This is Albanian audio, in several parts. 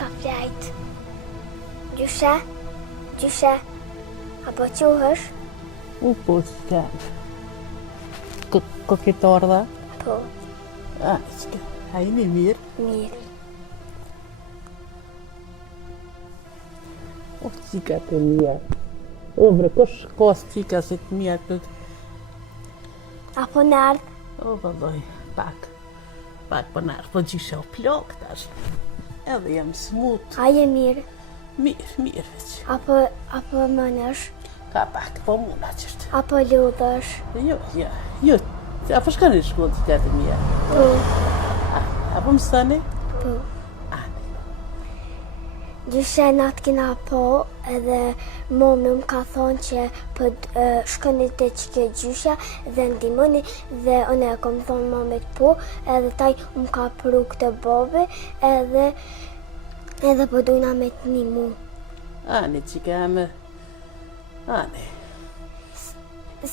s'ka flejt. Gjyshe? Gjyshe? Apo quhësh? Po, s'ka. Ko ke ardha? Po. S'ka. A jeni mirë? Mirë. Cikat e mija. Bre, ko s'cika se të mija të... Apo nërë? Vëlloj, pak po nërë, po gjyshe o plok tash. Edhe jam smut. A je mirë? Mirë veç. Apo mënësh? Ka pak, po muna qështë. Apo ludhësh? Jo. Apo shka në shkollë cikat e mija? Po. Apo më stani? Po. Gjyshe natë kina po, edhe momi më ka thonë që shkoni të qike gjyshe dhe ndimoni dhe une e kom thonë momit po, edhe taj më ka pru këtë bobi edhe po dujna me të një mu. Ani, qika me... Ani.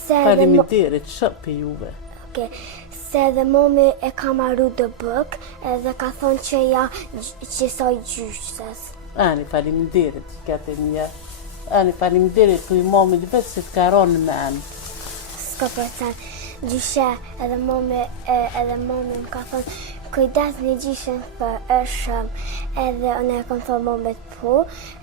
Faleminderit shumë për juve. Se edhe momi e ka marru dë bëk edhe ka thonë që ja qësoj gjyshes. Ani, faleminderit, qika të mija. Ani, faleminderit për i momit vetë se të karonë me anë. S'ka përcen. Gjyshe, edhe momi më ka thonë kujdes një gjyshen për shumë. Edhe une e kom thonë momit po,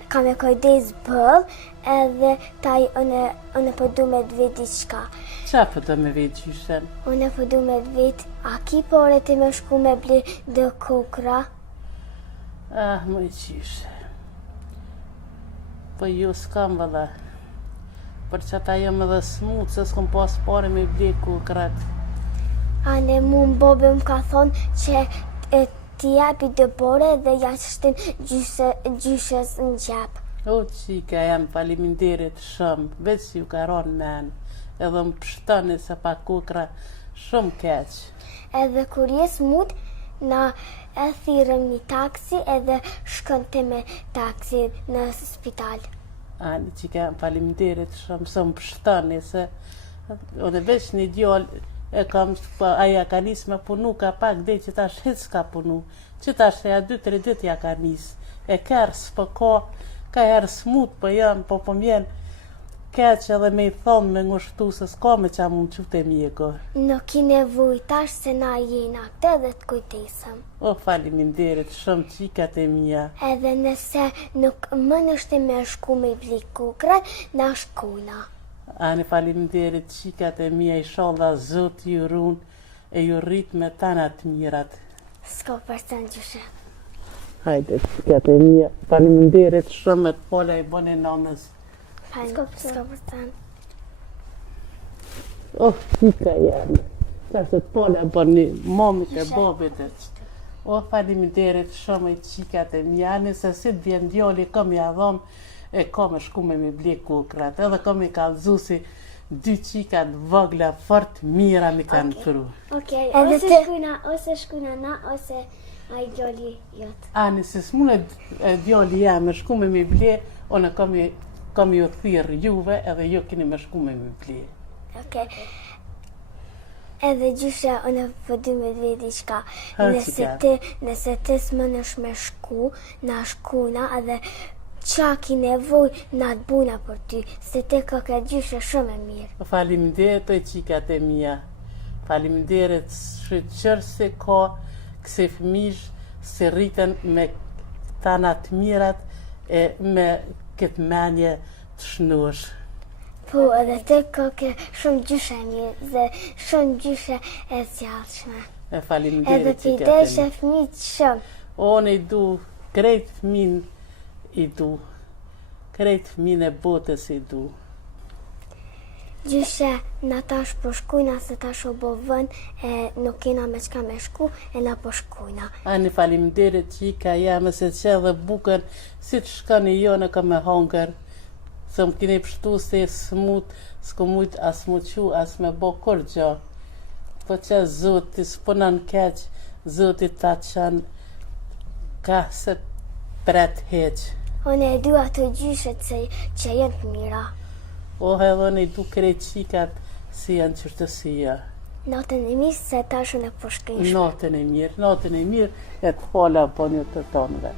ka me kujdes bëll, edhe taj une po du me të vit diqka. Qa po do me vit gjyshen? Une po du me të vit, a ki pore ti me shku me bli dë kukra? Më i gjyshe. Po ju s'kam vëlla. Për që ata jam edhe smut, se s'kom pas pare me bli kukrat. Ane mu më bobe më ka thonë që ti jepi dë pore dhe ja qështin gjyshes në gjep. O, qika jam, faleminderit shumë, veç ju karon me anë. Edhe më pështoni se pa kukra shumë keq. Edhe kur jes mut, na e thirëm një taksi edhe shkën të me taksi në spital. Ani, qika jam, faleminderit shumë, se më pështoni se edhe veç një djallë e kam, aja ka nis me punu ka pak dhe që tash hic ka punu, që tash e ja 2-3 dit ja ka nis. E kërës për ka herë smut për jam, po mjen keq edhe me i thonë me ngushtu se s'ka me qa mund qute mjeko. Nuk ki nevuj tash se na jena këtë dhe të kujtesëm. O, faleminderit shumë qikat e mija. Edhe nëse nuk më nështi me shku me i bli kukrat, na shkuna. Ani, faleminderit qikat e mija, inshallah Zot ju run e ju rrit me tanat mirat. S'ka përsen gjyshe. Hajde, qikat e mija, faleminderit shumë e të pola i bone namës. S'ka përsen. Oh, qika jam. Tash të pola e bone momit e bobit e që. O, faleminderit shumë e qikat e mija, nëse si të vjen djali kam ja dhom e kam e shku me bli kukrat, edhe kam i kalzu si 2 qikat vogla fort mira mi kanë pru. Okej, ose shkuna na, ose a i djali jotë. Ani, se s'mune djali jam me shku me bli, one kam ju thirë juve edhe ju kini me shku me bli. Okej. Edhe gjyshe, une përdu me dhe diqka. Nëse ti s'mënësh me shku, na shkuna edhe qa ki nevoj na të buna për ty, se te ka këtë gjyshe shumë e mirë. Faleminderit e qikat e mija. Faleminderit shqyqër se ka këse fëmish se rritën me tanat mirat e me këtë menje të shnush. Po, edhe te ka këtë shumë gjyshe mirë dhe shumë gjyshe e zjallshme. E faleminderit edhe qikat e mija. Edhe pideshe fëmijë shumë. One i du krejt fëmin i du. Krejt fëmin e botës i du. Gjyshe, na tash po shkujna se tash o bo vën e nuk kena me qka me shku e na po shkujna. Ani, faleminderit qika jam se që edhe bukën si të shkani jo në ka me hongër. Se më kini pështu se smut, s'ko mujt as mu qu, as me bo kur gjo. Po që Zoti s'punan keq, Zoti ta qanë ka se pret heq. One e du ato gjyshet që jenë të mira. O, edhe one i du krejt qikat si janë qërtësia. Natën e mirë se tash unë e po shkënjsh. Natën e mirë, e të pola po një të tonëve.